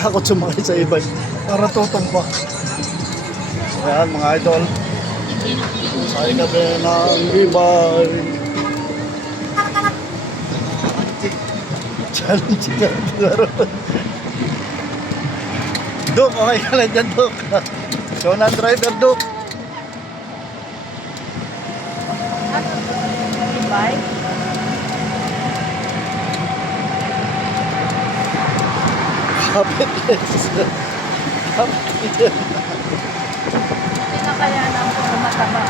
nakakatakot sumakay sa iba. Para tutong pa. Ayan mga idol. Sakay kami ng ibay. Challenge ka laro. Dok, okay ka lang dyan, Dok. Show ng driver, Dok. Bye. Kapit yes. Kapit. Hindi na kaya na ako mataba.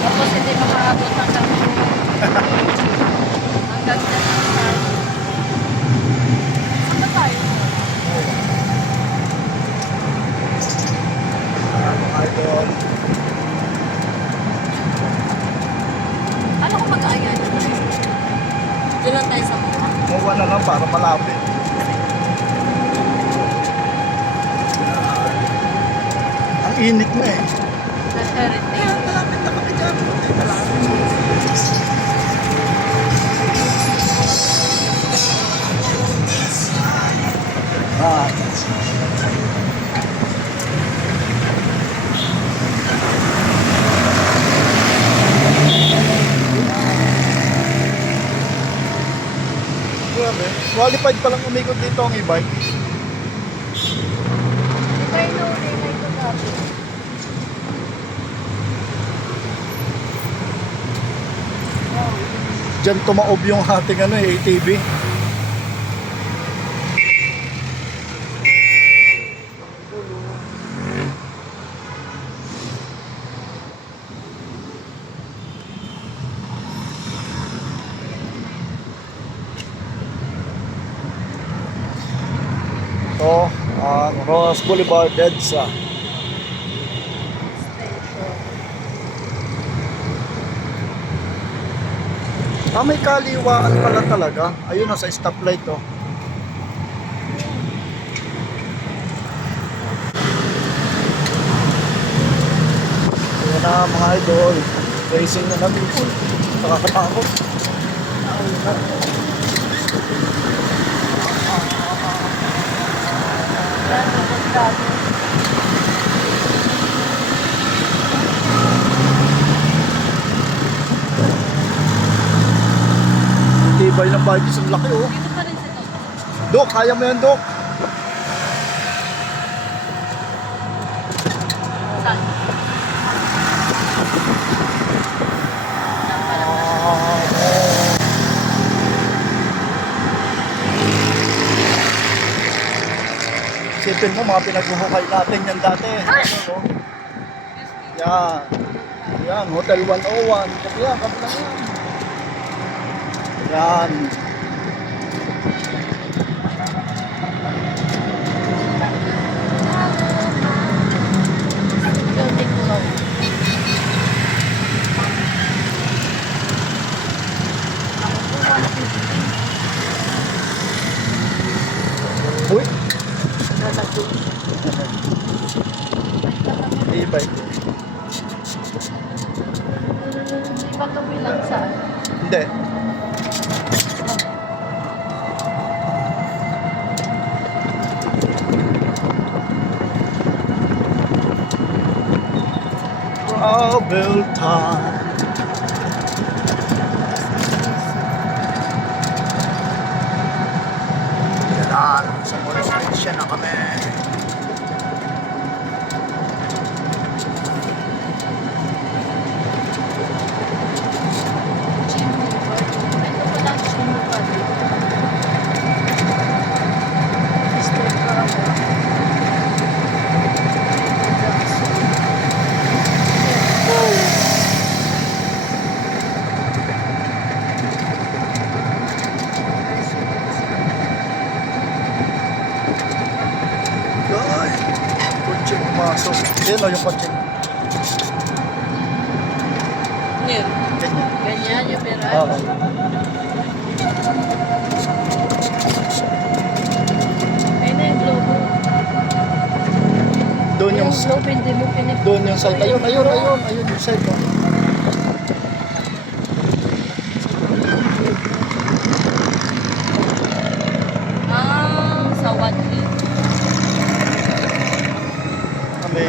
Tapos hindi makaabot hanggang hanggang dyan ang start. Saan ba tayo? Mga idol. Ano kung mag-aaya na tayo? Doon lang tayo sa mukha. Kumuha na lang para malapit. Ang init mo eh. Nag-heritage. Malapit na kami dyan. Teka Qualified pa lang umikot dito ang e-bike. Na uli na ito dati. Diyan tumaob yung ating ano, ATV. Ito ang Ross Boulevard EDSA. Ah, may kaliwaan pala talaga. Ayun na sa stoplight oh. Ayan na mga idol. Racing na natin po. Nakakatakot. Yan, bukod dati. Tibay ng bikes. Ang laki oh. Dito pa rin sa to. Dok, kaya mo yan Dok. Sipin mo, mga pinaghuhukay natin yan dati. Ano, no? Yan. Yan, Hotel 101. Yan, kabila yan. Yan. Hindi. Travel time. Yan, sa Mall Station na kami. Kotse pumasok. Yan o yung kotse. Yan. Ganyan. Ganyan yung pera. Oo. Ayun na yung globo. Doon yung, Yung hindi mo pinip. doon yung site. Ayun, ayun, ayun, ayun yung site. Oh. Ah, sa what hill. Kami,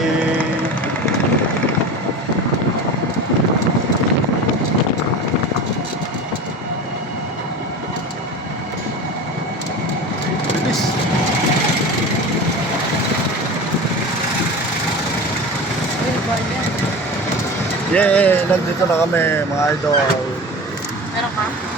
bilis. Ay, ba yan? Yeah, nandito na kami mga idol. Meron ka?